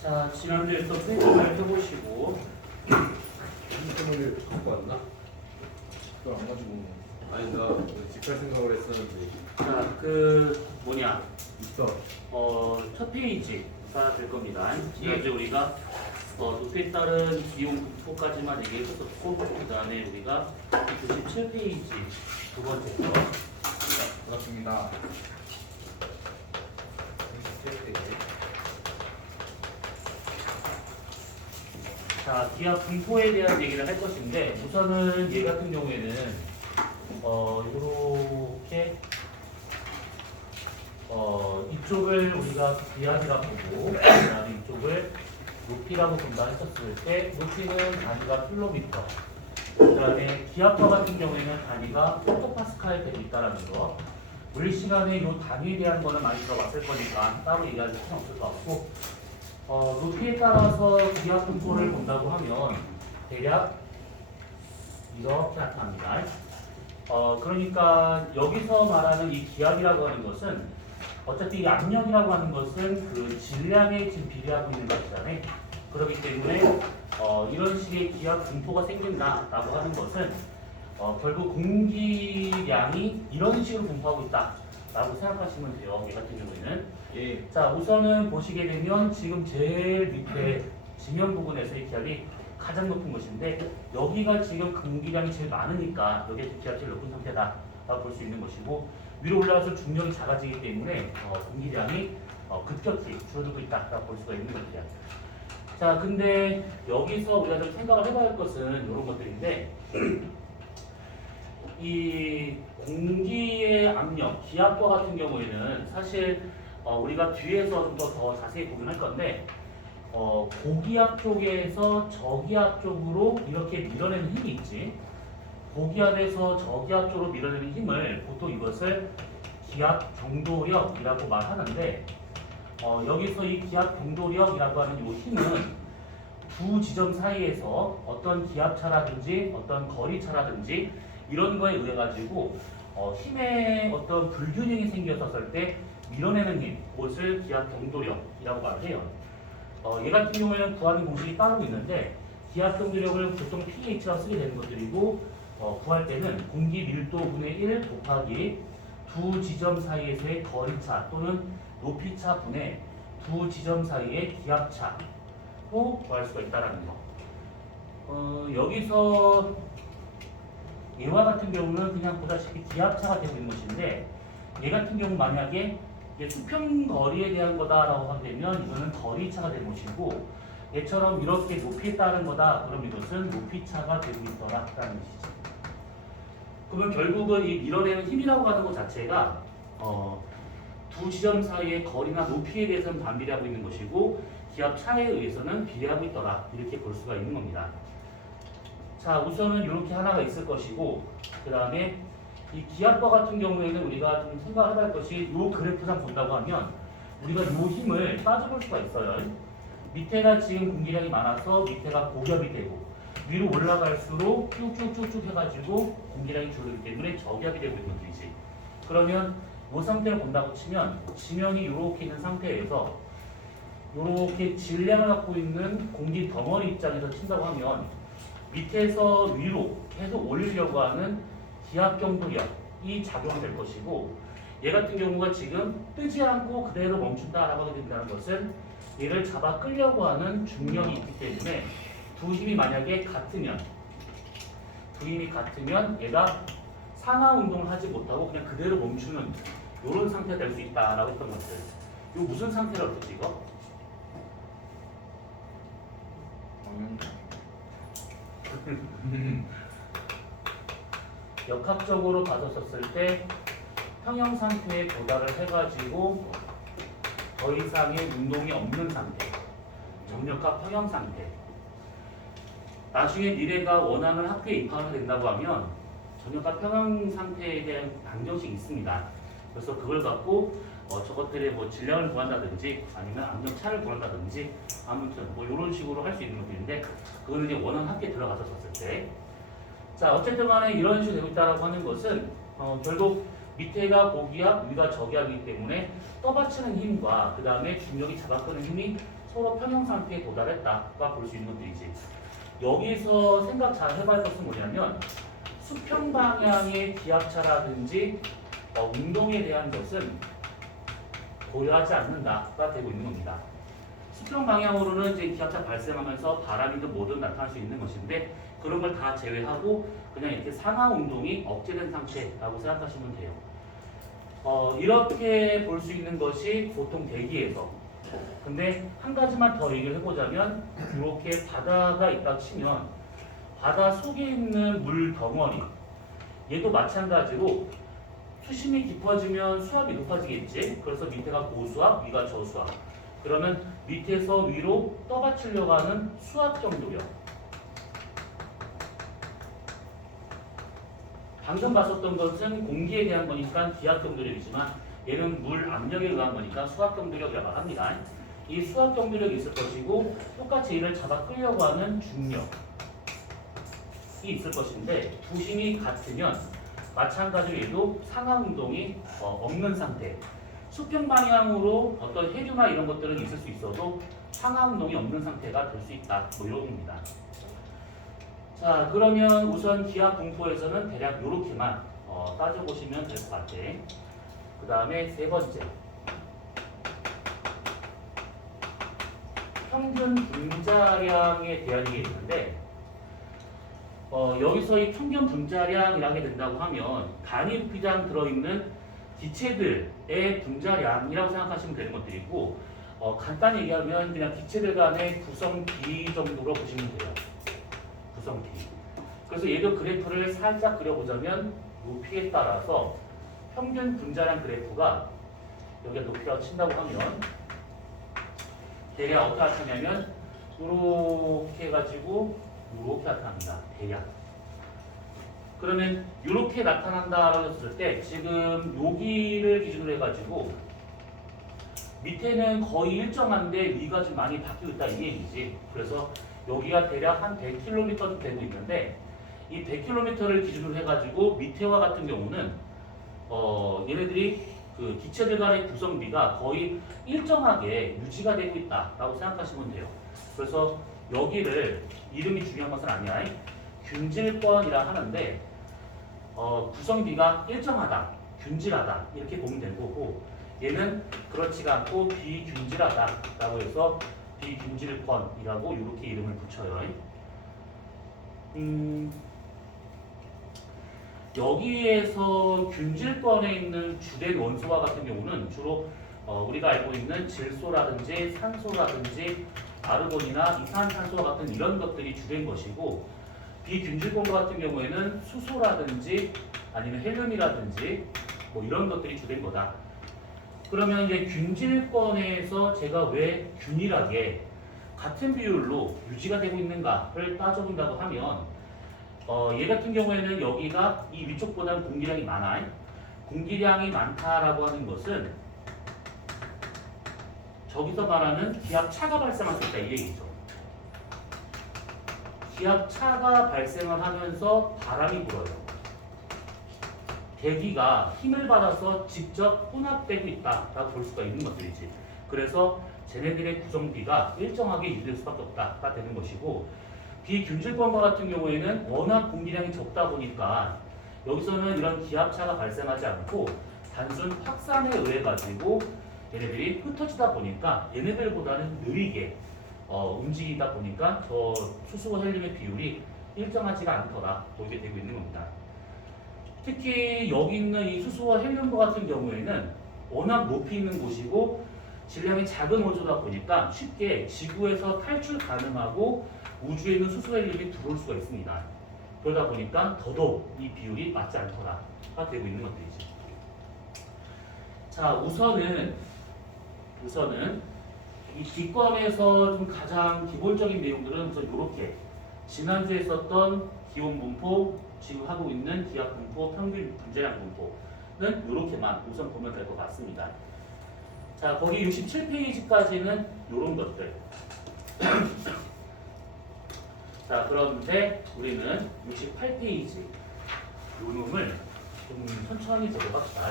자, 지난주에 또 프린트를 해보시고. 핸드폰을 갖고 왔나? 그걸 안 가지고. 아니 나 집갈 생각을 했었는데. 자, 있어. 첫 페이지가 될 겁니다. 지난주에 우리가 노트에 따른 비용 분포까지만 얘기했었고, 그 다음에 우리가 97페이지 두 번째죠. 반갑습니다. 자, 기압 분포에 대한 얘기를 할 것인데, 우선은 얘 같은 경우에는 이렇게 이쪽을 우리가 기압이라고 보고, 그 다음에 이쪽을 높이라고 본다 했었을 때, 높이는 단위가 킬로미터, 그 다음에 기압과 같은 경우에는 단위가 헥토파스칼 되고 있다는 거. 우리 시간에 이 단위에 대한 거는 많이 들어봤을 거니까 따로 얘기할 필요는 없을 것 같고, 높이에 따라서 기압 분포를 본다고 하면 대략 이렇게 나타납니다. 그러니까 여기서 말하는 이 기압이라고 하는 것은 어차피 이 압력이라고 하는 것은 그 질량에 지금 비례하고 있는 것이잖아요. 그렇기 때문에 이런 식의 기압 분포가 생긴다라고 하는 것은 결국 공기량이 이런 식으로 분포하고 있다라고 생각하시면 돼요. 얘 같은 경우에는. 예. 자, 우선은 보시게 되면 지금 제일 밑에 지면 부분에서의 기압이 가장 높은 것인데, 여기가 지금 공기량이 제일 많으니까 여기에 기압이 제일 높은 상태다라고 볼 수 있는 것이고, 위로 올라가서 중력이 작아지기 때문에 공기량이 급격히 줄어들고 있다라고 볼 수가 있는 것이야. 자, 근데 여기서 우리가 좀 생각을 해봐야 할 것은 이런 것들인데, 이 공기의 압력, 기압과 같은 경우에는 사실 우리가 뒤에서 좀 더 자세히 보긴 할 건데, 고기압 쪽에서 저기압 쪽으로 이렇게 밀어내는 힘이 있지. 고기압에서 저기압 쪽으로 밀어내는 힘을 보통 이것을 기압 경도력이라고 말하는데, 여기서 이 기압 경도력이라고 하는 이 힘은 두 지점 사이에서 어떤 기압차라든지 어떤 거리차라든지 이런 거에 의해 가지고 힘의 어떤 불균형이 생겼었을 때 밀어내는 힘, 그것을 기압 경도력이라고 말해요. 얘 같은 경우에는 구하는 공식이 따로 있는데, 기압 경도력을 보통 pH가 쓰게 되는 것들이고, 구할 때는 공기 밀도분의 1 곱하기 두 지점 사이에서의 거리차 또는 높이차 분의 두 지점 사이의 기압차로 구할 수가 있다는 거. 여기서 얘와 같은 경우는 그냥 보다시피 기압차가 되고 있는 것인데, 얘 같은 경우 만약에 수평 거리에 대한 거다라고 하게 되면 이거는 거리차가 되는 것이고, 얘처럼 이렇게 높이에 따른 거다 그럼 이것은 높이차가 되고 있더라라는 것이죠. 그러면 결국은 이 밀어내는 힘이라고 하는 것 자체가 두 지점 사이의 거리나 높이에 대해서는 반비례하고 있는 것이고, 기압 차에 의해서는 비례하고 있더라, 이렇게 볼 수가 있는 겁니다. 자, 우선은 이렇게 하나가 있을 것이고, 그 다음에 이 기압과 같은 경우에는 우리가 좀 생각해봐야 할 것이, 이 그래프상 본다고 하면 우리가 이 힘을 따져볼 수가 있어요. 밑에가 지금 공기량이 많아서 밑에가 고기압이 되고, 위로 올라갈수록 쭉쭉쭉쭉 해가지고 공기량이 줄어들기 때문에 저기압이 되고 있는 것들이지. 그러면 이 상태를 본다고 치면 지면이 이렇게 있는 상태에서 이렇게 질량을 갖고 있는 공기 덩어리 입장에서 친다고 하면 밑에서 위로 계속 올리려고 하는 기압 경도력이 작용될 것이고, 얘 같은 경우가 지금 뜨지 않고 그대로 멈춘다라고 하게 된다는 것은 얘를 잡아 끌려고 하는 중력이 있기 때문에 두 힘이 만약에 같으면 얘가 상하 운동을 하지 못하고 그냥 그대로 멈추는 이런 상태가 될 수 있다라고 했던 것들. 이거 무슨 상태라고 했지 이거? 역학적으로 가졌었을 때 평형 상태에 도달을 해가지고 더 이상의 운동이 없는 상태, 정력과 평형 상태. 나중에 니네가 원하는 학교에 입학하게 된다고 하면 정력과 평형 상태에 대한 방정식이 있습니다. 그래서 그걸 갖고 저것들의 뭐 질량을 구한다든지 아니면 압력 차를 구한다든지 아무튼 뭐 이런 식으로 할 수 있는 것들인데, 그거는 이제 원하는 학교에 들어가셨을 때. 자, 어쨌든 간에 이런 식으로 되고 있다라고 하는 것은 결국 밑에가 고기압, 위가 저기압이기 때문에 떠받치는 힘과 그 다음에 중력이 잡아끄는 힘이 서로 평형 상태에 도달했다가 볼 수 있는 것들이지. 여기서 생각 잘 해봐야 할 것은 뭐냐면 수평 방향의 기압차라든지 운동에 대한 것은 고려하지 않는다가 되고 있는 겁니다. 수평 방향으로는 이제 기압차 발생하면서 바람이든 뭐든 나타날 수 있는 것인데 그런 걸 다 제외하고 그냥 이렇게 상하 운동이 억제된 상태라고 생각하시면 돼요. 이렇게 볼 수 있는 것이 보통 대기에서. 근데 한 가지만 더 얘기를 해보자면 이렇게 바다가 있다 치면 바다 속에 있는 물 덩어리 얘도 마찬가지로 수심이 깊어지면 수압이 높아지겠지. 그래서 밑에가 고수압, 위가 저수압. 그러면 밑에서 위로 떠받치려고 하는 수압 정도력. 방금 봤었던 것은 공기에 대한 거니까 기압 정도력이지만 얘는 물 압력에 의한 거니까 수압 정도력이라고 합니다. 이 수압 정도력이 있을 것이고 똑같이 이를 잡아 끌려고 하는 중력이 있을 것인데 두 힘이 같으면 마찬가지로 얘도 상하 운동이 없는 상태. 수평 방향으로 어떤 해류나 이런 것들은 있을 수 있어도 상하 운동이 없는 상태가 될 수 있다. 뭐 이런 겁니다. 자, 그러면 우선 기압 분포에서는 대략 이렇게만 따져보시면 될 것 같아. 그 다음에 세 번째. 평균 분자량에 대한 게 있는데 여기서 이 평균 분자량이라게 된다고 하면 단위 부피장 들어있는 기체들의 분자량이라고 생각하시면 되는 것들이고 간단히 얘기하면 그냥 기체들 간의 구성 비 정도로 보시면 돼요. 구성 비. 그래서 얘도 그래프를 살짝 그려보자면 높이에 따라서 평균 분자량 그래프가 여기가 높이라고 친다고 하면 대략 어떻게 나타나냐면 이렇게 해가지고 이렇게 나타납니다. 대략. 그러면 이렇게 나타난다라고 했을 때 지금 여기를 기준으로 해가지고 밑에는 거의 일정한데 위가 좀 많이 바뀌고 있다 이 얘기지. 그래서 여기가 대략 한 100km 되고 있는데 이 100km를 기준으로 해가지고 밑에와 같은 경우는 얘네들이 그 기체들 간의 구성비가 거의 일정하게 유지가 되고 있다라고 생각하시면 돼요. 그래서 여기를 이름이 중요한 것은 아니야. 균질권이라 하는데 구성비가 일정하다, 균질하다 이렇게 보면 되는 거고 얘는 그렇지가 않고 비균질하다라고 해서 비균질권이라고 이렇게 이름을 붙여요. 여기에서 균질권에 있는 주된 원소와 같은 경우는 주로 우리가 알고 있는 질소라든지 산소라든지 아르곤이나 이산탄소와 같은 이런 것들이 주된 것이고 비균질권 같은 경우에는 수소라든지 아니면 헬륨이라든지 뭐 이런 것들이 주된 거다. 그러면 이제 균질권에서 제가 왜 균일하게 같은 비율로 유지가 되고 있는가를 따져본다고 하면 얘 같은 경우에는 여기가 이 위쪽보다는 공기량이 많아. 공기량이 많다라고 하는 것은 저기서 말하는 기압차가 발생할 수 있다 이 얘기죠. 기압차가 발생을 하면서 바람이 불어요. 대기가 힘을 받아서 직접 혼합되고 있다라고 볼 수가 있는 것들이지. 그래서 쟤네들의 구성비가 일정하게 유지될 수밖에 없다가 되는 것이고 비균질권과 같은 경우에는 워낙 공기량이 적다 보니까 여기서는 이런 기압차가 발생하지 않고 단순 확산에 의해 가지고 얘네들이 흩어지다 보니까 얘네들보다는 느리게 움직이다 보니까 저 수소와 헬륨의 비율이 일정하지가 않더라 보이게 되고 있는 겁니다. 특히 여기 있는 이 수소와 헬륨과 같은 경우에는 워낙 높이 있는 곳이고 질량이 작은 원소다 보니까 쉽게 지구에서 탈출 가능하고 우주에 있는 수소 헬륨이 들어올 수가 있습니다. 그러다 보니까 더더욱 이 비율이 맞지 않더라가 되고 있는 것들이지. 자, 우선은 이 D권에서 좀 가장 기본적인 내용들은 우선 이렇게 지난주에 썼던 기온 분포, 지금 하고 있는 기압 분포, 평균 분자량 분포는 이렇게만 우선 보면 될 것 같습니다. 자, 거기 67페이지까지는 이런 것들. 자, 그런데 우리는 68페이지 요 놈을 좀 천천히 보도록 합시다.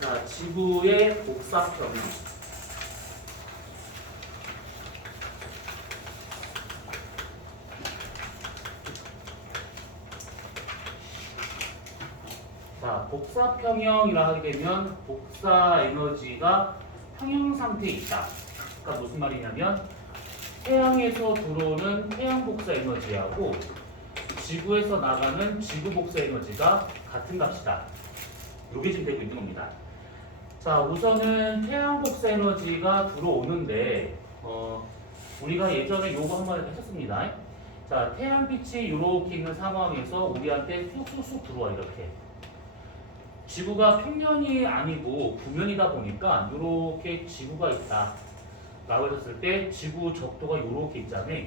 자, 지구의 복사평형. 자, 복사평형이라 하게 되면 복사 에너지가 평형 상태에 있다. 그러니까 무슨 말이냐면 태양에서 들어오는 태양 복사 에너지하고 지구에서 나가는 지구 복사 에너지가 같은 값이다. 이게 지금 되고 있는 겁니다. 자, 우선은 태양 복사 에너지가 들어오는데 우리가 예전에 요거 한번 했었습니다. 자, 태양빛이 이렇게 있는 상황에서 우리한테 쑥쑥쑥 들어와 이렇게. 지구가 평면이 아니고 구면이다 보니까 이렇게 지구가 있다 라고 했을 때 지구 적도가 이렇게 있잖아요.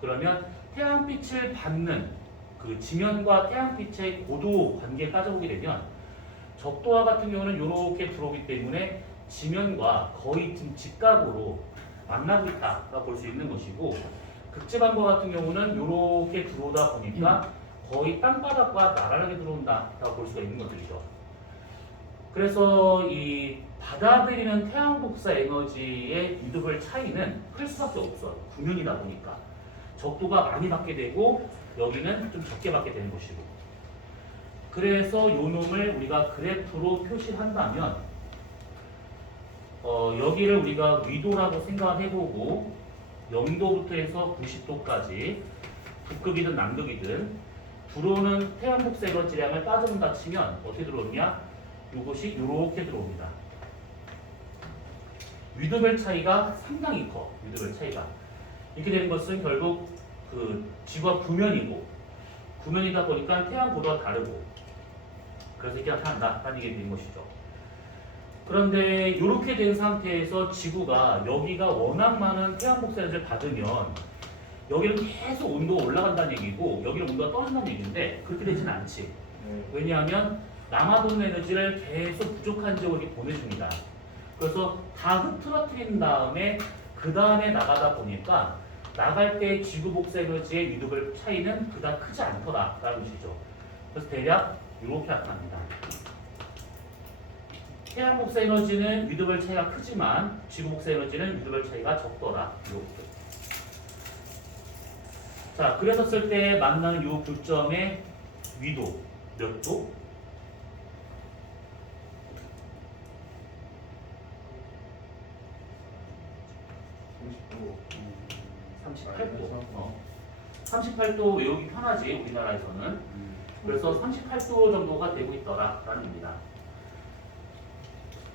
그러면 태양빛을 받는 그 지면과 태양빛의 고도 관계를 따져보게 되면 적도와 같은 경우는 이렇게 들어오기 때문에 지면과 거의 지금 직각으로 만나고 있다라고 볼 수 있는 것이고, 극지방과 같은 경우는 이렇게 들어오다 보니까 거의 땅바닥과 나란하게 들어온다라고 볼 수가 있는 것들이죠. 그래서 이 받아들이는 태양 복사 에너지의 유도별 차이는 클 수밖에 없어요. 구면이다 보니까 적도가 많이 받게 되고 여기는 좀 적게 받게 되는 것이고. 그래서 요 놈을 우리가 그래프로 표시한다면 여기를 우리가 위도라고 생각해보고 0도부터 해서 90도까지 북극이든 남극이든 들어오는 태양 복사 에너지량을 따져본다 치면 어떻게 들어오느냐? 이것이 이렇게 들어옵니다. 위도별 차이가 상당히 커. 위도별 차이가 이렇게 되는 것은 결국 그 지구가 구면이고 구면이다 보니까 태양 고도가 다르고 그래서 이렇게 나타난다는 얘기 되는 것이죠. 그런데 이렇게 된 상태에서 지구가 여기가 워낙 많은 태양 복사 에너지를 받으면 여기는 계속 온도가 올라간다는 얘기고 여기는 온도가 떨어진다는 얘기인데 그렇게 되지는 않지. 왜냐하면 남아도는 에너지를 계속 부족한 지역으로 이렇게 보내줍니다. 그래서 다 흐트러뜨린 다음에 그 다음에 나가다 보니까 나갈 때 지구 복사 에너지의 위도별 차이는 그다지 크지 않더라라는 것이죠. 그래서 대략 이렇게 나타납니다. 태양 복사 에너지는 위도별 차이가 크지만 지구 복사 에너지는 위도별 차이가 적더라. 이렇게. 자, 그랬었을 때 만나는 이 교점의 위도 몇 도? 38도. 38도 외우기 편하지 우리나라에서는. 그래서 38도 정도가 되고 있더라라는 겁니다.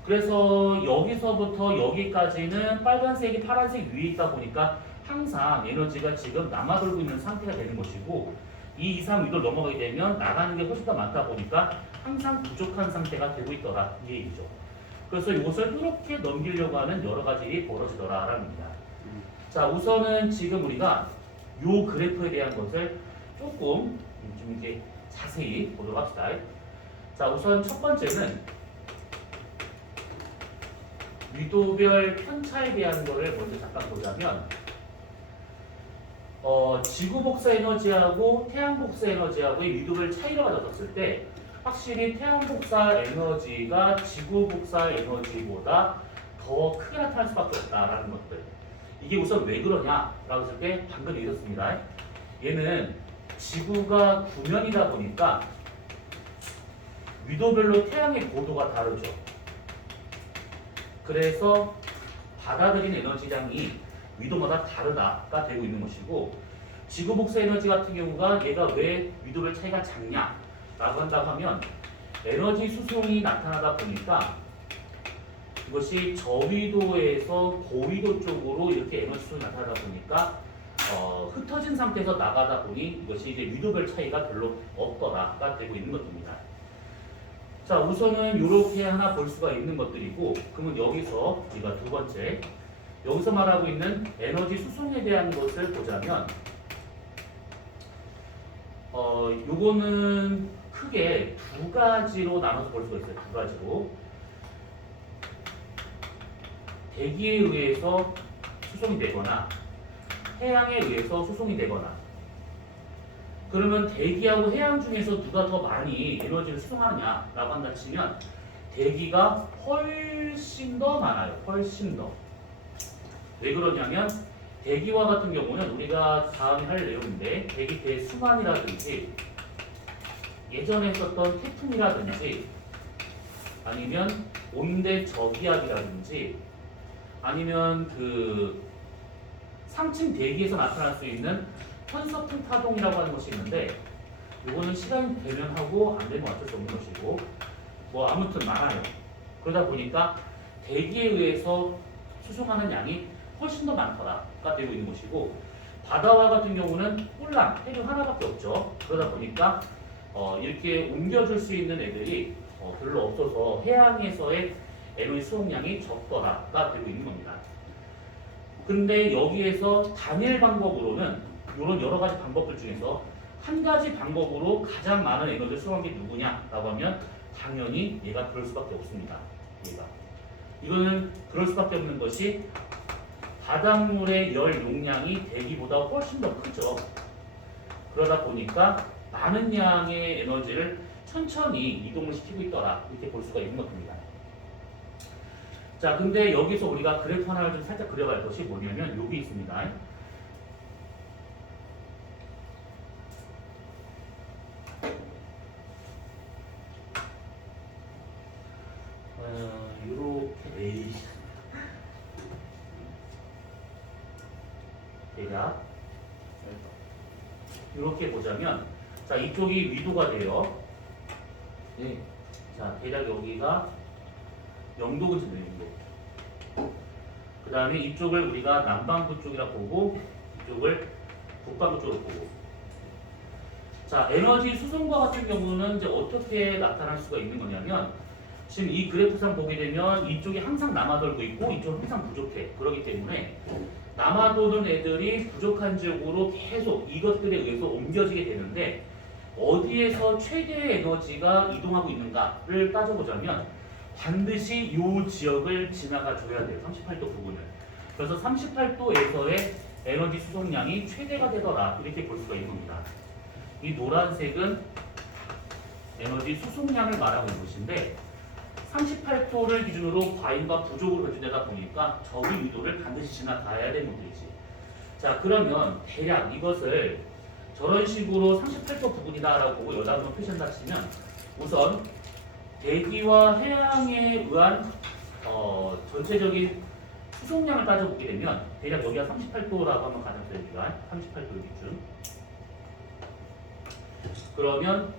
그래서 여기서부터 여기까지는 빨간색이 파란색 위에 있다 보니까 항상 에너지가 지금 남아돌고 있는 상태가 되는 것이고 이 이상 위도를 넘어가게 되면 나가는 게 훨씬 더 많다 보니까 항상 부족한 상태가 되고 있더라 이 얘기죠. 그래서 이것을 이렇게 넘기려고 하는 여러 가지 일이 벌어지더라라는 겁니다. 자, 우선은 지금 우리가 이 그래프에 대한 것을 조금 좀 이제 자세히 보도록 합시다. 자, 우선 첫 번째는 위도별 편차에 대한 거를 먼저 잠깐 보자면 지구 복사 에너지하고 태양 복사 에너지하고의 위도별 차이를 가졌을 때 확실히 태양 복사 에너지가 지구 복사 에너지보다 더 크게 나타날 수밖에 없다라는 것들. 이게 우선 왜 그러냐라고 했을 때 방금 얘기했습니다. 얘는 지구가 구면이다 보니까 위도별로 태양의 고도가 다르죠. 그래서 받아들인 에너지량이 위도마다 다르다가 되고 있는 것이고 지구 복사 에너지 같은 경우가 얘가 왜 위도별 차이가 작냐라고 한다고 하면 에너지 수송이 나타나다 보니까 이것이 저위도에서 고위도 쪽으로 이렇게 에너지 수송이 나타나다 보니까 흩어진 상태에서 나가다 보니 이것이 이제 위도별 차이가 별로 없더라가 되고 있는 것입니다. 자, 우선은 이렇게 하나 볼 수가 있는 것들이고, 그러면 여기서 우리가 두 번째 여기서 말하고 있는 에너지 수송에 대한 것을 보자면 요거는 크게 두 가지로 나눠서 볼 수가 있어요. 두 가지로. 대기에 의해서 수송이 되거나 태양에 의해서 수송이 되거나 그러면 대기하고 해양 중에서 누가 더 많이 에너지를 수송하느냐라고 한다 치면 대기가 훨씬 더 많아요. 훨씬 더. 왜 그러냐면 대기와 같은 경우는 우리가 다음에 할 내용인데 대기 대순환이라든지 예전에 썼던 태풍이라든지 아니면 온대 저기압이라든지 아니면 그 상층 대기에서 나타날 수 있는 현서풍 타동이라고 하는 것이 있는데 이거는 시간이 되면 하고 안 되면 어쩔 수 없는 것이고 뭐 아무튼 많아요. 그러다 보니까 대기에 의해서 수송하는 양이 훨씬 더 많더라가 되고 있는 것이고 바다와 같은 경우는 꼴랑 해류 하나밖에 없죠. 그러다 보니까 이렇게 옮겨줄 수 있는 애들이 별로 없어서 해양에서의 에너지 수송량이 적더라가 되고 있는 겁니다. 근데 여기에서 단일 방법으로는 이런 여러 가지 방법들 중에서 한 가지 방법으로 가장 많은 에너지를 수송한 게 누구냐라고 하면 당연히 얘가 그럴 수밖에 없습니다. 얘가. 이거는 그럴 수밖에 없는 것이 바닷물의 열 용량이 대기보다 훨씬 더 크죠. 그러다 보니까 많은 양의 에너지를 천천히 이동을 시키고 있더라 이렇게 볼 수가 있는 겁니다. 자, 근데 여기서 우리가 그래프 하나를 좀 살짝 그려갈 것이 뭐냐면 여기 있습니다. 요렇게 대략 이렇게 보자면 자 이쪽이 위도가 돼요. 예. 자 대략 여기가 영도 근처네요. 영도. 그 다음에 이쪽을 우리가 남반구 쪽이라 보고 이쪽을 북반구 쪽으로 보고. 자 에너지 수송과 같은 경우는 이제 어떻게 나타날 수가 있는 거냐면 지금 이 그래프상 보게 되면 이쪽이 항상 남아돌고 있고 이쪽은 항상 부족해. 그렇기 때문에 남아도는 애들이 부족한 지역으로 계속 이것들에 의해서 옮겨지게 되는데 어디에서 최대의 에너지가 이동하고 있는가를 따져보자면 반드시 이 지역을 지나가 줘야 돼요. 38도 부분을. 그래서 38도에서의 에너지 수송량이 최대가 되더라 이렇게 볼 수가 있는 겁니다. 이 노란색은 에너지 수송량을 말하고 있는 것인데 38도를 기준으로 과잉과 부족으로 결정되다 보니까 저기 위도를 반드시 지나가야 되는 것들이지. 자 그러면 대략 이것을 저런 식으로 38도 부분이다라고 보고 여기다 한번 표시한다 치면 우선 대기와 해양에 의한 전체적인 수송량을 따져보게 되면 대략 여기가 38도라고 한번 가정됩니다. 38도 기준. 그러면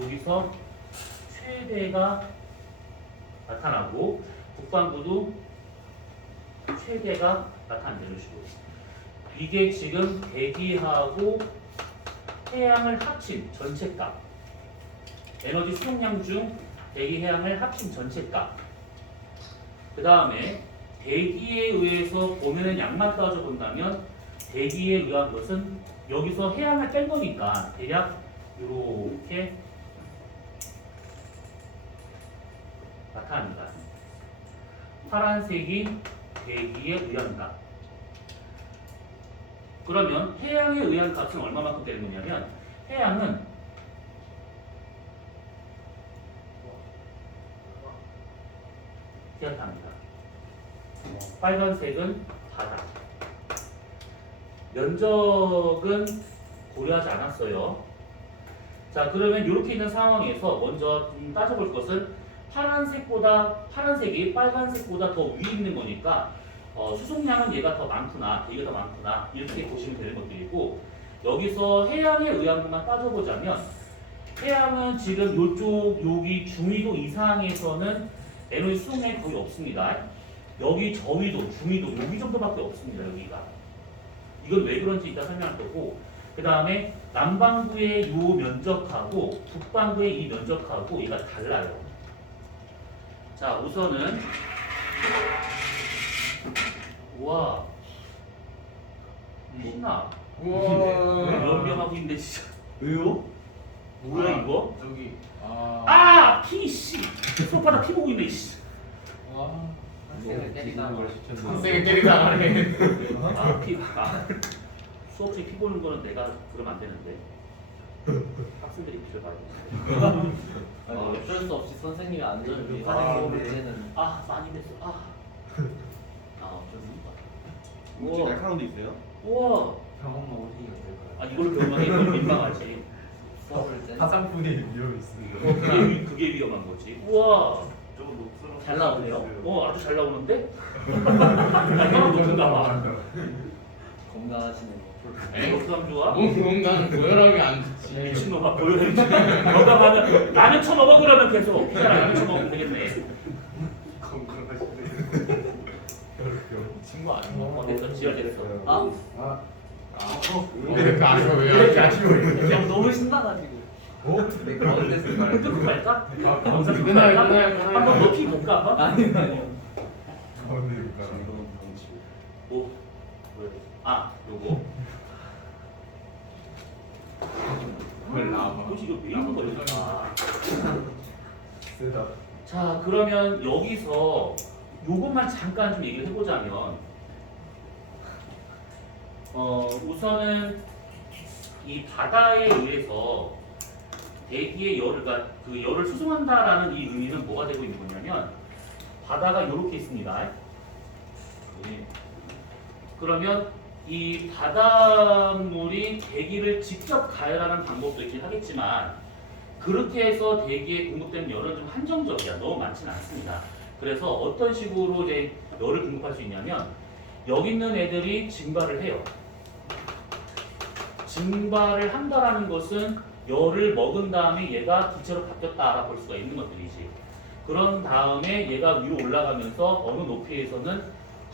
여기서 최대가 나타나고 북반구도 최대가 나타나는 식으로 이게 지금 대기하고 해양을 합친 전체값 에너지 수송량 중 대기 해양을 합친 전체값 그 다음에 대기에 의해서 보면은 양만 따져 본다면 대기에 의한 것은 여기서 해양을 뺀 거니까 대략 이렇게 나타납니다. 파란색이 대기에 의한 값. 그러면 해양에 의한 값은 얼마만큼 되는 거냐면 해양은 기억합니다. 빨간색은 바다. 면적은 고려하지 않았어요. 자 그러면 이렇게 있는 상황에서 먼저 따져볼 것은 파란색이 빨간색보다 더 위에 있는 거니까 수송량은 얘가 더 많구나, 얘가 더 많구나 이렇게 보시면 되는 것들이고 여기서 해양에 의한 것만 따져보자면 해양은 지금 요쪽 여기 중위도 이상에서는 에너지 수송량이 거의 없습니다. 여기 저위도, 중위도 여기 정도밖에 없습니다. 여기가 이건 왜 그런지 이따 설명할 거고 그 다음에 남반구의 이 면적하고 북반구의 이 면적하고 얘가 달라요. 자 우선은 우와 신나 우와. 연병하고 있는데 진짜 왜요? 뭐야 이거? 저기. 피 씨 소파다 피 보고 있네 씨. 와, 학생을 때리다. 학생을 때리다 말해. 피 수업중에 피 보는 거는 내가 그러면 안 되는데 학생들이 피를 봐야 돼. 아니 어쩔 수 없이 선생님이 안전을 위해서 아, 수업을 네. 듣는. 아 많이 됐어. 어쩔 수 없다. 혹시 날카로운 데 있어요? 우와. 병원 어디가 될까요? 아 이걸 경험하기 민망하지. 수업을 때. 화상풍의 위험이 있습니다. 그게 위험한 거지. 우와. 조금 녹슬어. 잘 나오네요. 아주 잘 나오는데? 형 높은가 봐. 건강하시네요. 에이, 어떻게 좋아? 뭔가는 고혈압이 안 좋지. 미친놈아, 보여야지. 너가 가면 라면 처먹어 그러면 계속. 피자 라면 처먹으면 되겠네. 건강하시네. 친구 아니고. 됐어, 지혈됐어. 아, 이렇게 아쉬워 왜 이렇게 아쉬워? 그냥 너무 신나가지고. 네, 그런 데서 말고. 끄고 갈까? 영상 끄고 끝나요, 갈까? 끝나요, 끝나요. 한번 높이 볼까 한번? 아니요. 가운데 볼까? 이건 방치. 오, 요거. 그걸 나와봐. 혹시 이거 왜 있는 거야? 세다. 자, 그러면 여기서 요것만 잠깐 좀 얘기를 해보자면, 우선은 이 바다에 의해서 대기의 열을, 그러니까 그 열을 수송한다라는 이 의미는 뭐가 되고 있는 거냐면, 바다가 이렇게 있습니다. 네. 그러면 이 바닷물이 대기를 직접 가열하는 방법도 있긴 하겠지만 그렇게 해서 대기에 공급되는 열은 좀 한정적이야. 너무 많지는 않습니다. 그래서 어떤 식으로 이제 열을 공급할 수 있냐면 여기 있는 애들이 증발을 해요. 증발을 한다라는 것은 열을 먹은 다음에 얘가 기체로 바뀌었다라 볼 수가 있는 것들이지. 그런 다음에 얘가 위로 올라가면서 어느 높이에서는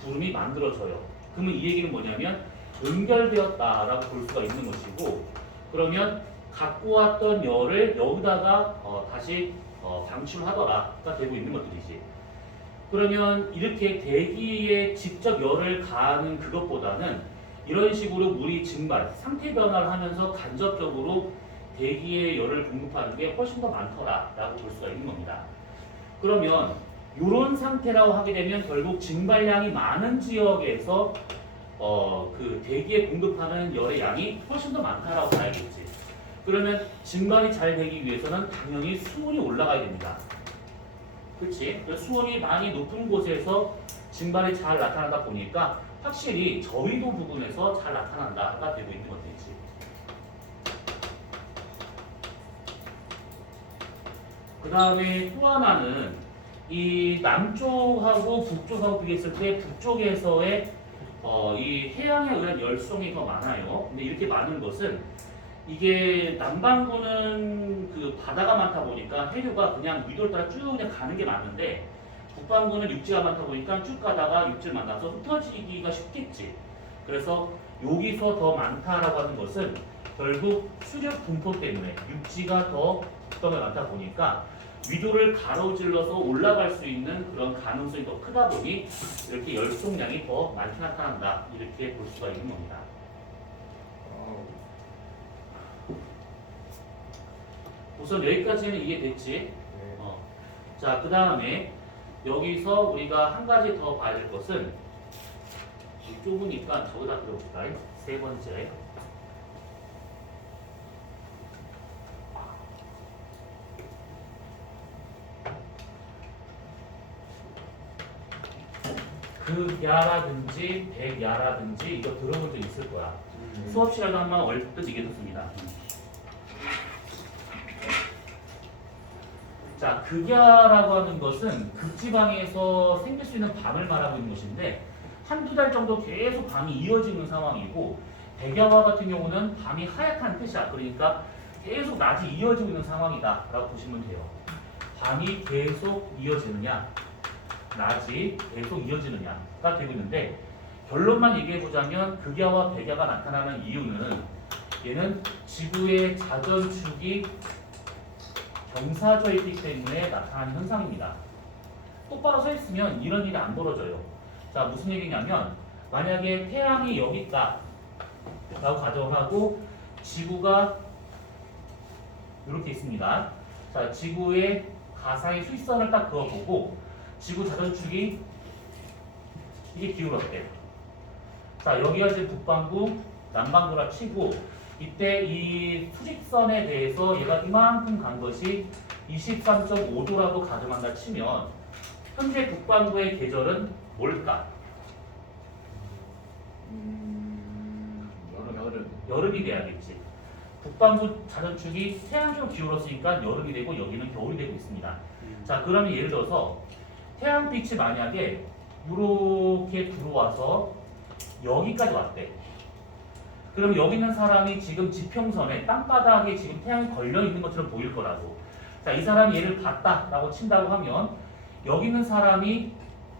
구름이 만들어져요. 그러면 이 얘기는 뭐냐면 연결되었다라고 볼 수가 있는 것이고, 그러면 갖고 왔던 열을 여기다가 다시 방출하더라가 되고 있는 것들이지. 그러면 이렇게 대기에 직접 열을 가하는 그것보다는 이런 식으로 물이 증발, 상태 변화를 하면서 간접적으로 대기에 열을 공급하는 게 훨씬 더 많더라라고 볼 수가 있는 겁니다. 그러면 이런 상태라고 하게 되면 결국 증발량이 많은 지역에서 그 대기에 공급하는 열의 양이 훨씬 더 많다라고 봐야겠지. 그러면 증발이 잘 되기 위해서는 당연히 수온이 올라가야 됩니다. 그렇지? 수온이 많이 높은 곳에서 증발이 잘 나타나다 보니까 확실히 저위도 부분에서 잘 나타난다가 되고 있는 것들이지. 그 다음에 또 하나는 이 남쪽하고 북쪽하고 비교했을 때 북쪽에서의 이 해양에 의한 열송이 더 많아요. 근데 이렇게 많은 것은 이게 남반구는 그 바다가 많다 보니까 해류가 그냥 위도를 따라 쭉 그냥 가는 게 많은데 북반구는 육지가 많다 보니까 쭉 가다가 육지를 만나서 흩어지기가 쉽겠지. 그래서 여기서 더 많다라고 하는 것은 결국 수력 분포 때문에 육지가 더 북방에 많다 보니까 위도를 가로질러서 올라갈 수 있는 그런 가능성이 더 크다 보니 이렇게 열송량이 더 많게 나타난다. 이렇게 볼 수가 있는 겁니다. 우선 여기까지는 이해됐지? 자, 그 다음에 여기서 우리가 한 가지 더 봐야 될 것은 좁으니까 저기다 들어봅시다. 세 번째. 극야라든지 백야라든지 이거 들어본 적 있을 거야. 수업 시간에 한번 얼핏 얘기했습니다. 자, 극야라고 하는 것은 극지방에서 생길 수 있는 밤을 말하고 있는 것인데 한두 달 정도 계속 밤이 이어지는 상황이고, 백야와 같은 경우는 밤이 하얗다는 뜻이야. 그러니까 계속 낮이 이어지고 있는 상황이다 라고 보시면 돼요. 밤이 계속 이어지느냐, 낮이 계속 이어지느냐가 되고 있는데, 결론만 얘기해보자면 극야와 백야가 나타나는 이유는 얘는 지구의 자전축이 경사져 있기 때문에 나타나는 현상입니다. 똑바로 서 있으면 이런 일이 안 벌어져요. 자, 무슨 얘기냐면 만약에 태양이 여기 있다 라고 가정을 하고 지구가 이렇게 있습니다. 자, 지구의 가상의 수직선을 딱 그어보고 지구 자전축이 이게 기울었대. 자, 여기가 지금 북반구, 남반구라 치고 이때 이 수직선에 대해서 얘가 이만큼 간 것이 23.5도라고 가정한다 치면 현재 북반구의 계절은 뭘까? 여름이 돼야겠지. 북반구 자전축이 태양쪽으로 기울었으니까 여름이 되고 여기는 겨울이 되고 있습니다. 자, 그러면 예를 들어서 태양빛이 만약에 이렇게 들어와서 여기까지 왔대. 그럼 여기 있는 사람이 지금 지평선에 땅바닥에 지금 태양이 걸려 있는 것처럼 보일 거라고. 자, 이 사람이 얘를 봤다라고 친다고 하면 여기 있는 사람이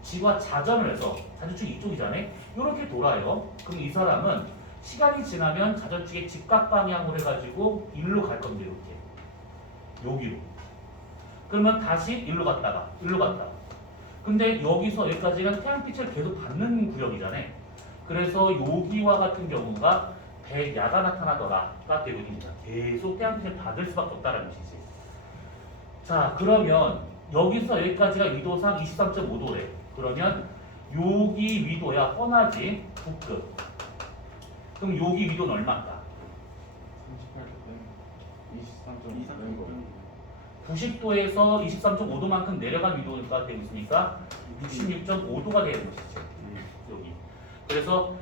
지구와 자전을 해서 자전축 이쪽이잖아. 이렇게 돌아요. 그럼 이 사람은 시간이 지나면 자전축의 직각 방향으로 해가지고 일로 갈 겁니다. 이렇게 여기로. 그러면 다시 일로 갔다가 일로 갔다가. 근데 여기서 여기까지는 태양빛을 계속 받는 구역이잖아. 그래서 여기와 같은 경우가 백야가 나타나더라가 되거든요. 계속 태양빛을 받을 수밖에 없다는 것이지. 자, 그러면 여기서 여기까지가 위도상 23.5도래. 그러면 여기 위도야 뻔하지. 북극. 그럼 여기 위도는 얼마일까? 90도에서 23.5도만큼 내려간 위도가 되고 있으니까 66.5도가 되는 것이죠. 여기. 그래서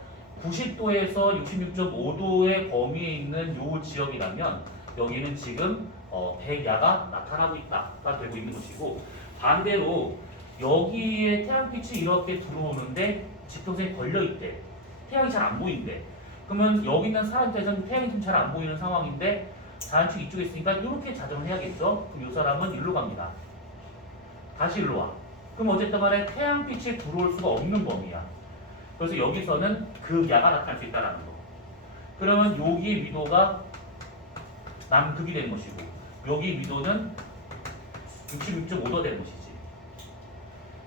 90도에서 66.5도의 범위에 있는 요 지역이라면 여기는 지금 백야가 나타나고 있다가 되고 있는 것이고, 반대로 여기에 태양빛이 이렇게 들어오는데 지평선에 걸려 있대. 태양이 잘 안 보인대. 그러면 여기 있는 사람한테서는 태양이 좀 잘 안 보이는 상황인데 자연축 이쪽에 있으니까 이렇게 자정을 해야겠죠. 그럼 이 사람은 일로 갑니다. 다시 일로 와. 그럼 어쨌든 간에 태양빛이 들어올 수가 없는 범위야. 그래서 여기서는 극야가 나타날 수 있다는 거. 그러면 여기의 위도가 남극이 되는 것이고 여기 위도는 66.5도 되는 것이지.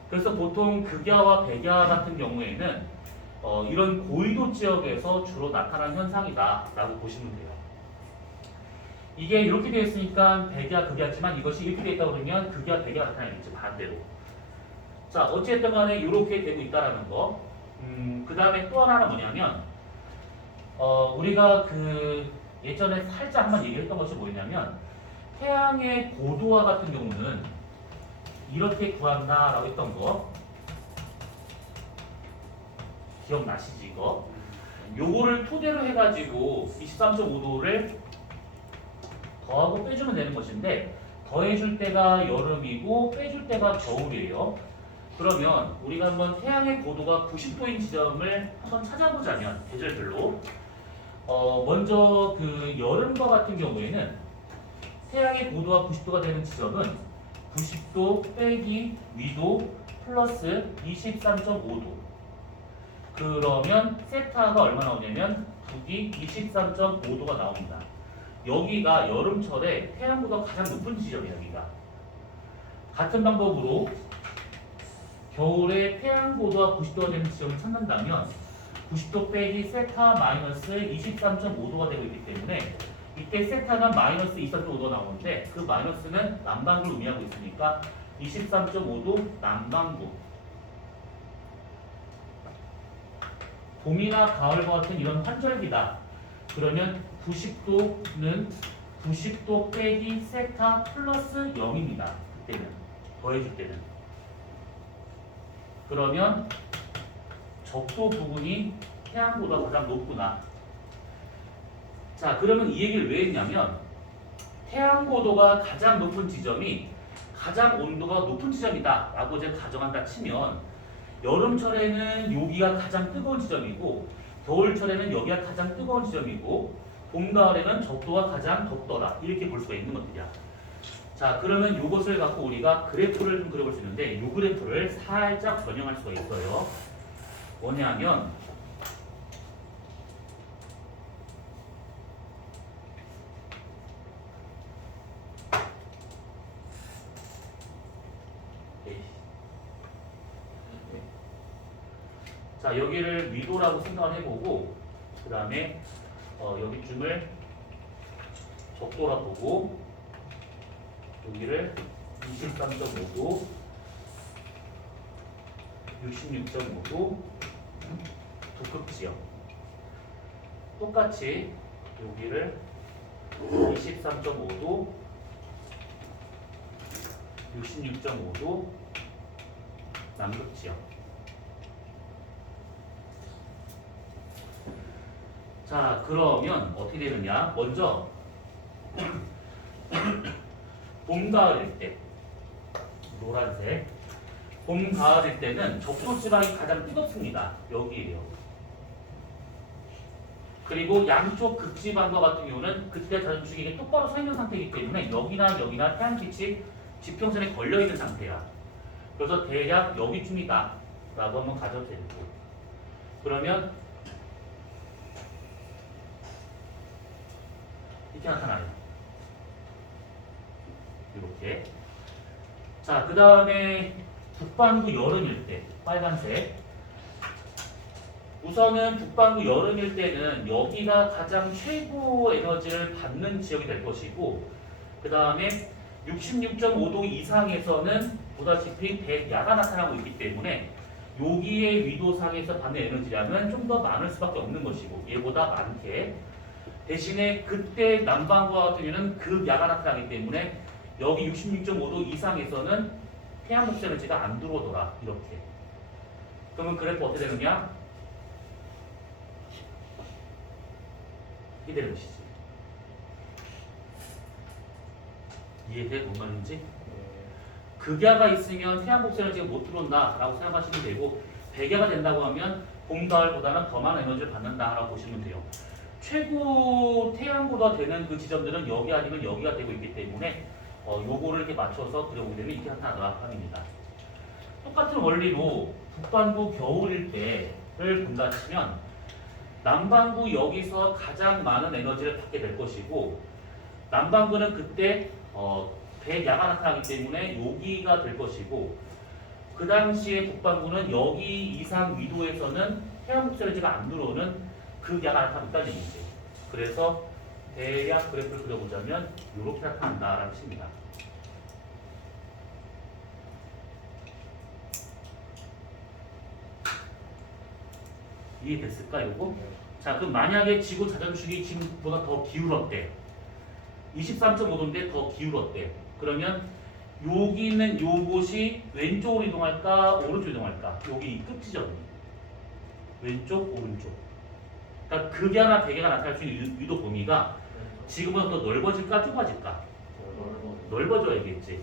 그래서 보통 극야와 백야 같은 경우에는 이런 고위도 지역에서 주로 나타나는 현상이다라고 보시면 돼요. 이게 이렇게 되어 있으니까 백야, 극야지만 이것이 이렇게 되어 있다 그러면 극야, 백야 나타나겠지, 반대로. 자, 어쨌든 간에 이렇게 되고 있다라는 거. 그 다음에 또 하나는 뭐냐면 우리가 그 예전에 살짝 한번 얘기했던 것이 뭐였냐면 태양의 고도와 같은 경우는 이렇게 구한다라고 했던 거 기억나시지 이거? 요거를 토대로 해가지고 23.5도를 더하고 빼주면 되는 것인데 더해줄 때가 여름이고 빼줄 때가 겨울이에요. 그러면 우리가 한번 태양의 고도가 90도인 지점을 한번 찾아보자면 계절별로 먼저 그 여름과 같은 경우에는 태양의 고도가 90도가 되는 지점은 90도 빼기 위도 플러스 23.5도. 그러면 세타가 얼마 나오냐면 북이 23.5도가 나옵니다. 여기가 여름철에 태양보다 가장 높은 지점이야. 여기가. 같은 방법으로 겨울에 태양 고도가 90도가 되는 지점을 찾는다면 90도 빼기 세타 마이너스 23.5도가 되고 있기 때문에 이때 세타가 마이너스 23.5도가 나오는데 그 마이너스는 남반구를 의미하고 있으니까 23.5도 남반구. 봄이나 가을과 같은 이런 환절기다. 그러면 90도는 90도 빼기 세타 플러스 0입니다. 그때는 더해줄 때는. 그러면 적도 부분이 태양보다 가장 높구나. 자, 그러면 이 얘기를 왜 했냐면 태양 고도가 가장 높은 지점이 가장 온도가 높은 지점이다 라고 이제 가정한다 치면 여름철에는 여기가 가장 뜨거운 지점이고 겨울철에는 여기가 가장 뜨거운 지점이고 봄, 가을에는 적도가 가장 덥더라 이렇게 볼 수가 있는 것들이야. 자, 그러면 이것을 갖고 우리가 그래프를 좀 그려볼 수 있는데 이 그래프를 살짝 변형할 수가 있어요. 뭐냐면 자, 여기를 위도라고 생각을 해보고 그 다음에 여기쯤을 적도라 보고 여기를 23.5도 66.5도 북극지역. 똑같이 여기를 23.5도 66.5도 남극지역. 자, 그러면 어떻게 되느냐? 먼저 봄, 가을일 때 노란색 봄, 가을일 때는 적도지방이 가장 뜨겁습니다. 여기에요. 그리고 양쪽 극지방과 같은 경우는 그때 자전축이 똑바로 서 있는 상태이기 때문에 여기나 여기나 태양빛이 지평선에 걸려 있는 상태야. 그래서 대략 여기쯤이다 라고 한번 가져도 되고, 그러면 이렇게 나타나요. 이렇게. 자, 그 다음에 북반구 여름일 때 빨간색. 우선은 북반구 여름일 때는 여기가 가장 최고 에너지를 받는 지역이 될 것이고, 그 다음에 66.5도 이상에서는 보다시피 대야가 나타나고 있기 때문에 여기의 위도상에서 받는 에너지량은 좀 더 많을 수밖에 없는 것이고, 얘보다 많게. 대신에 그때 남반구와 같은 경우는 극야가 나타나기 때문에 여기 66.5도 이상에서는 태양 복수 에너지가 안 들어오더라. 이렇게. 그러면 그래프 어떻게 되느냐? 이렇게 되는 것이지. 이해돼? 뭔 말인지? 극야가 있으면 태양 복수 에너지가 못 들어온다 라고 생각하시면 되고, 백야가 된다고 하면 봄, 가을보다는 더 많은 에너지를 받는다 라고 보시면 돼요. 최고 태양보다 되는 그 지점들은 여기 아니면 여기가 되고 있기 때문에 요거를 이렇게 맞춰서 그려보게 되면 이렇게 나타나더라 합니다. 똑같은 원리로 북반구 겨울일 때를 본다 치면 남반구 여기서 가장 많은 에너지를 받게 될 것이고, 남반구는 그때 대야가 나타나기 때문에 여기가 될 것이고, 그 당시에 북반구는 여기 이상 위도에서는 태양 복수 에너지가 안 들어오는 극야가 나타난다는 얘기죠. 그래서 대략 그래프를 그려보자면 이렇게 나타난다라는 뜻입니다. 이해됐을까 요거? 자, 그럼 만약에 지구 자전축이 지금보다 더 기울었대. 23.5도인데 더 기울었대. 그러면 여기 있는 요곳이 왼쪽으로 이동할까 오른쪽으로 이동할까? 여기 이 끝지점이 왼쪽 오른쪽. 그러니까 극야나 백야가 나타날 수 있는 위도 범위가 지금보다 더 넓어질까 좁아질까? 넓어져야겠지.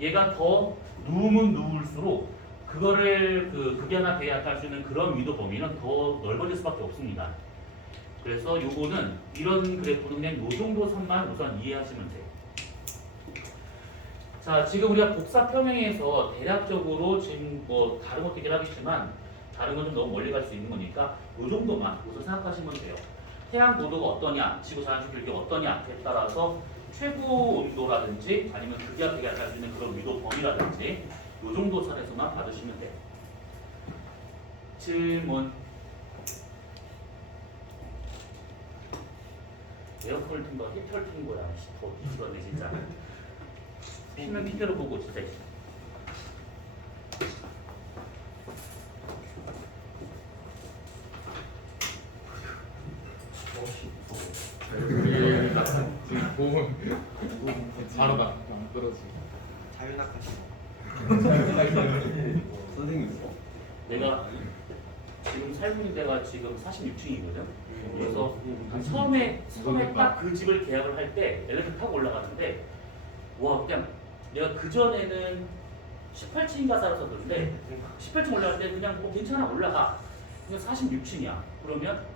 얘가 더 누우면 누울수록 그거를 그 극야나 백야가 나타날 수 있는 그런 위도 범위는 더 넓어질 수밖에 없습니다. 그래서 요거는 이런 그래프는 그냥 요 정도 선만 우선 이해하시면 돼요. 자, 지금 우리가 복사 평행에서 대략적으로 지금 뭐 다른 것도 있긴 하겠지만 다른 건 좀 너무 멀리 갈 수 있는 거니까 요 정도만 우선 생각하시면 돼요. 태양 고도가 어떠냐, 지구 자전축 길이가 어떠냐에 따라서 최고 온도라든지 아니면 극야 백야가 할 수 있는 그런 위도 범위라든지 요 정도 선에서만 봐주시면 돼요. 질문. 에어컨을 튼 거, 히터를 튼 거야. 더 뒤집었네 진짜. 피면 피대로 보고 진짜. 지금 보면 바로 안 떨어지고. 선생님 내가 지금 살고 있는 데가 지금 46층이거든. 그래서 처음에 딱 그 집을 계약을 할 때 엘리베이터 타고 올라가는데 와 그냥 내가 그 전에는 18층인가 살았었는데 18층 올라갈 때 그냥 뭐 괜찮아 올라가. 그냥 46층이야. 그러면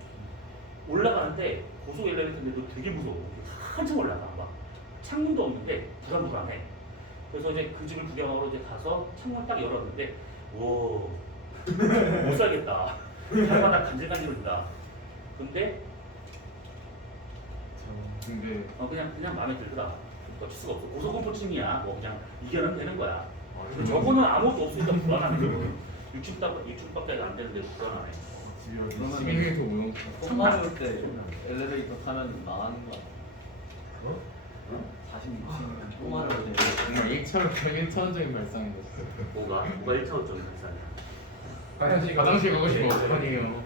올라가는데 고속 엘리베이터인데도 되게 무서워. 한참 올라가 막 창문도 없는데 불안불안해. 그래서 이제 그 집을 구경하러 이제 가서 창문 딱 열었는데 오 못 살겠다. 발바닥 간질간질거린다. 근데 그냥 마음에 들더라. 어쩔 수가 없어. 고소공포증이야. 뭐 그냥 이겨내면 되는 거야. 저거는 아무것도 없으니까 불안하네. 6층밖에 안 되는데 불안하네. 지금에서 오는 똥 마려울 때 엘리베이터 타면 망하는 거야. 46층이면 똥 마려울 때. 정말 1차원적인 발상이었어. 뭐가 1차원적인 발상이야. 화장실 가고 싶어. 아니에요.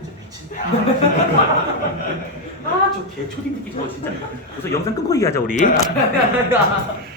아, 저 개초딩 느낌 저거 진짜. 그래서 영상 끊고 얘기하자 우리.